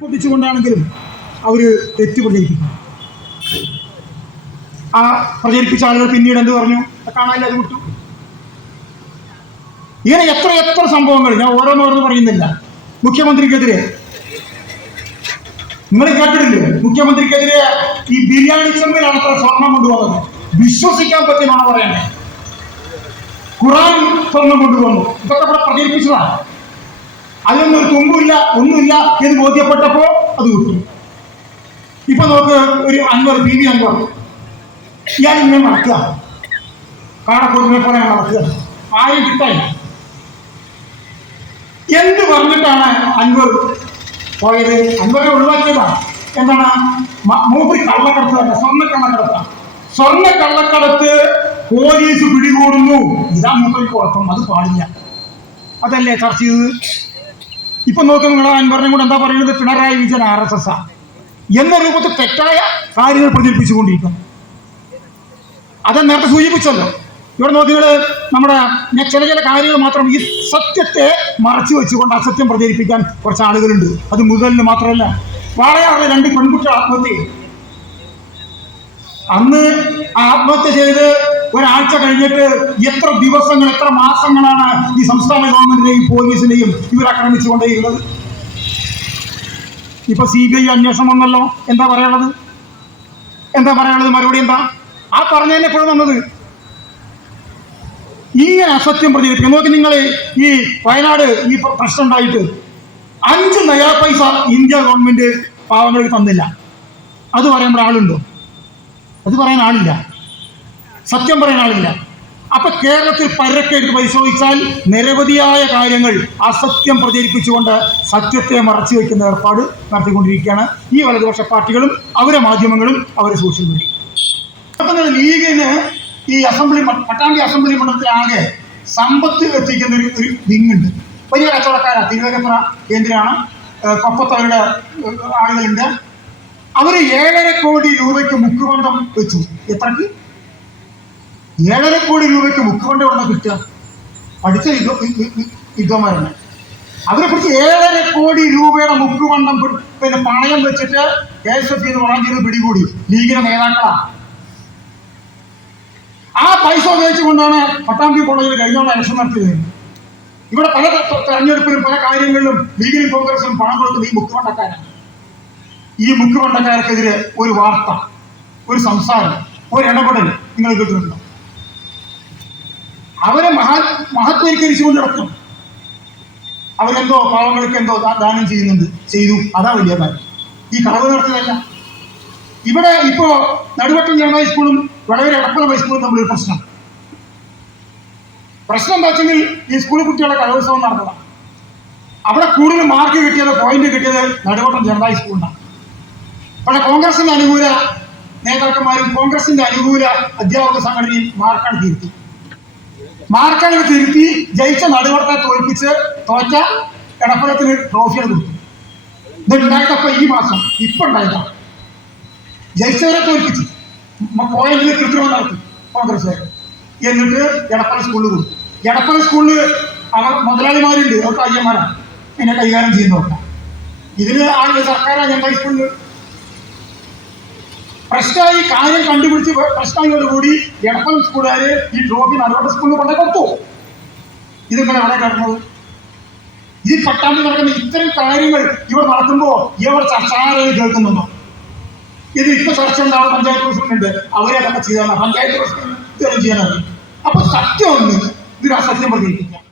പൊട്ടിച്ചുകൊണ്ടാണെങ്കിലും അവർ തെറ്റ് പ്രചരിപ്പിക്കും. ആ പ്രചരിപ്പിച്ച ആളുകൾ പിന്നീട് എന്ത് പറഞ്ഞു? കാണാനില്ല, അത് വിട്ടു. ഇങ്ങനെ എത്ര സംഭവങ്ങൾ, ഞാൻ ഓരോന്നോരോന്ന് പറയുന്നില്ല. മുഖ്യമന്ത്രിക്കെതിരെ നിങ്ങൾ കേട്ടിട്ടില്ലേ? മുഖ്യമന്ത്രിക്കെതിരെ ഈ ബിരിയാണി ചെമ്പിലാണ് അത്ര സ്വർണം കൊണ്ടുവന്നത്. വിശ്വസിക്കാൻ പറ്റുന്നതാണ് പറയണ്ടേ? ഖുറാൻ സ്വർണം കൊണ്ടുവന്നു. ഇതൊക്കെ ഇവിടെ പ്രചരിപ്പിച്ചതാണ്. അതിനൊന്നും ഒരു തുമ്പില്ല, ഒന്നുമില്ല എന്ന് ബോധ്യപ്പെട്ടപ്പോ അത് വിട്ടു. ഇപ്പൊ നോക്ക്, ഒരു അൻവർ, PV അൻവർ, ഇയാൾ ഇങ്ങനെ നടക്കുക, കാടക്കൊടുവിനെ പോലെ നടക്കുക, ആരും കിട്ടാനില്ല. എന്ത് പറഞ്ഞിട്ടാണ് അൻവർ പോയത്? അൻവറെ ഒഴിവാക്കിയതാണ്. എന്താണ്? മൂപ്പര് കള്ളക്കടത്ത് തന്നെ, സ്വർണ്ണക്കള്ളക്കടത്താണ്. സ്വർണ്ണക്കള്ളക്കടത്ത് പോലീസ് പിടികൂടുന്നു, ഇതാ മൂപ്പർക്ക് കുഴപ്പം, അത് പാടില്ല. അതല്ലേ ചർച്ച ചെയ്തത്? ഇപ്പൊ നോക്കുക നിങ്ങൾ, അൻവറിനെ കൂടെ എന്താ പറയുന്നത്? പിണറായി വിജയൻ RSS എന്ന രൂപത്തിൽ തെറ്റായ കാര്യങ്ങൾ പ്രചരിപ്പിച്ചുകൊണ്ടിരിക്കുന്നു. അത് നേരത്തെ സൂചിപ്പിച്ചല്ലോ. ഇവിടെ നോക്കികൾ, നമ്മുടെ ചില കാര്യങ്ങൾ മാത്രം, ഈ സത്യത്തെ മറച്ചു വെച്ചുകൊണ്ട് അസത്യം പ്രചരിപ്പിക്കാൻ കുറച്ച് ആളുകളുണ്ട്. അത് മുതലിന് മാത്രമല്ല, വാളയാറിലെ 2 പെൺകുട്ടികൾ ആത്മഹത്യ ചെയ്തു. അന്ന് ആത്മഹത്യ ചെയ്ത് ഒരാഴ്ച കഴിഞ്ഞിട്ട് എത്ര ദിവസങ്ങൾ, എത്ര മാസങ്ങളാണ് ഈ സംസ്ഥാന ഗവൺമെന്റിനെയും പോലീസിനെയും ഇവർ ആക്രമിച്ചുകൊണ്ടേയിരുന്നത്. ഇപ്പൊ CBI അന്വേഷണം വന്നല്ലോ. എന്താ പറയാനുള്ളത്? മറുപടി എന്താ? ആ പറഞ്ഞതിനെ എപ്പോഴും വന്നത് ഇങ്ങനെ അസത്യം പ്രചരിപ്പിക്കും. നോക്കി നിങ്ങൾ, ഈ വയനാട് ഈ പ്രശ്നം ഉണ്ടായിട്ട് 5 നയാ പൈസ ഇന്ത്യ ഗവൺമെന്റ് പാവങ്ങൾക്ക് തന്നില്ല. അത് പറയുമ്പോൾ ആളുണ്ടോ? അത് പറയാൻ ആളില്ല, സത്യം പറയാൻ ആളില്ല. അപ്പൊ കേരളത്തിൽ പരക്കെ എടുത്ത് പരിശോധിച്ചാൽ നിരവധിയായ കാര്യങ്ങൾ അസത്യം പ്രചരിപ്പിച്ചുകൊണ്ട് സത്യത്തെ മറച്ചു വയ്ക്കുന്ന ഏർപ്പാട് നടത്തിക്കൊണ്ടിരിക്കുകയാണ് ഈ വലതുപക്ഷ പാർട്ടികളും അവരെ മാധ്യമങ്ങളും അവരെ സോഷ്യൽ മീഡിയ. ലീഗിന് ഈ പട്ടാമ്പി അസംബ്ലി മണ്ഡലത്തിലാകെ സമ്പത്ത് എത്തിക്കുന്ന ഒരു വിങ്ങുണ്ട്. വലിയ കച്ചവടക്കാരാണ്, തിരുവനന്തപുര കേന്ദ്രമാണ്, കൊപ്പത്ത് അവരുടെ ആളുകളുണ്ട്. അവർ 7.5 കോടി രൂപയ്ക്ക് മുക്കുബന്ധം വെച്ചു. എത്രക്ക്? 7.5 കോടി രൂപയ്ക്ക് മുക്കുബന്ധം എവിടെ കിട്ടുക? പഠിച്ച യുദ്ധമാരാണ്. അവരെ കുറിച്ച് 7.5 കോടി രൂപയുടെ മുക്കുബന്ധം പണയം വെച്ചിട്ട് KSF വളാഞ്ചേരി പിടികൂടി. ലീഗിന്റെ നേതാക്കളാണ്. ആ പൈസ ഉപയോഗിച്ചുകൊണ്ടാണ് പട്ടാമ്പി കോളേജിൽ കഴിഞ്ഞോളം ഇലക്ഷൻ നടത്തിയത്. ഇവിടെ പല തെരഞ്ഞെടുപ്പിലും പല കാര്യങ്ങളിലും ലീഗിനും കോൺഗ്രസിനും പണം കൊടുക്കുന്ന ഈ മുക്കുബന്ധക്കാരാണ്. ഈ മുക്കുബന്ധക്കാർക്കെതിരെ ഒരു വാർത്ത, ഒരു സംസാരം, ഒരു ഇടപെടൽ നിങ്ങൾ കേട്ടിട്ടുണ്ടോ? അവരെ മഹത്വീകരിച്ചുകൊണ്ട് നടക്കും. അവരെന്തോ പാവങ്ങൾക്ക് എന്തോ ദാനം ചെയ്തു, അതാ വലിയ കാര്യം. ഈ കളവ് നടത്തുന്നതല്ല. ഇവിടെ ഇപ്പോ നടുവട്ടം ജനറൽ സ്കൂളും വളരെ എടപ്പല ഹൈസ്കൂളും തമ്മിലൊരു പ്രശ്നം എന്താ വെച്ചെങ്കിൽ, ഈ സ്കൂൾ കുട്ടികളുടെ കലോത്സവം നടന്നതാണ്. അവിടെ കൂടുതൽ മാർക്ക് കിട്ടിയത്, പോയിന്റ് കിട്ടിയത് നടുവട്ടം ജനറൽ സ്കൂളിനാണ്. പക്ഷെ കോൺഗ്രസിന്റെ അനുകൂല നേതാക്കന്മാരും കോൺഗ്രസിന്റെ അനുകൂല അധ്യാപക സംഘടനയും മാർക്കാണ് തിരുത്തി ജയിച്ച നടുവട്ടത്തെ തോൽപ്പിച്ച് തോറ്റ എടപ്പലത്തിന് ട്രോഫികൾ കൊടുത്തു. ഇത് ഉണ്ടായിട്ടപ്പോ ഈ മാസം ഇപ്പൊ ഉണ്ടായതാണ്. ജയിച്ചവരെ തോൽപ്പിച്ചു, പോയിന്റിൽ കൃത്രിമം നടത്തി കോൺഗ്രസ്സുകാർ. എന്നിട്ട് എടപ്പല സ്കൂളിൽ കൊടുത്തു. എടപ്പല സ്കൂളിൽ അവർ മുതലാളിമാരുണ്ട്, അവർക്ക് അയ്യന്മാരാണ് എന്നെ കൈകാര്യം ചെയ്യുന്നവർക്ക്. ഇതിന് ആളുകൾ സർക്കാരാണ് ജനറൽ സ്കൂളിൽ പ്രശ്നമായി കാര്യം കണ്ടുപിടിച്ച് പ്രശ്നമായതോടുകൂടി എടപ്പലം സ്കൂളുകാർ ഈ ട്രോഫി നടുവട്ട സ്കൂളിൽ കൊണ്ടേ കൊടുത്തു. ഇതിങ്ങനെ എവിടെ കിടന്നത്? ഇത് പട്ടാമ്പി നടക്കുന്ന ഇത്തരം കാര്യങ്ങൾ ഇവിടെ നടക്കുമ്പോൾ ഇവർ ചർച്ചയായി കേൾക്കുന്നുണ്ടോ? ഇത് ഇപ്പൊ ചർച്ച ഉണ്ടാവും. പഞ്ചായത്ത് പ്രസിഡന്റ് അവരെ അതൊക്കെ ചെയ്താണ്. പഞ്ചായത്ത് പ്രസിഡന്റ് ചെയ്യാനറിയും. അപ്പൊ സത്യം ഒന്ന്, ഇതൊരു അസത്യം പ്രചരിപ്പിക്കാം.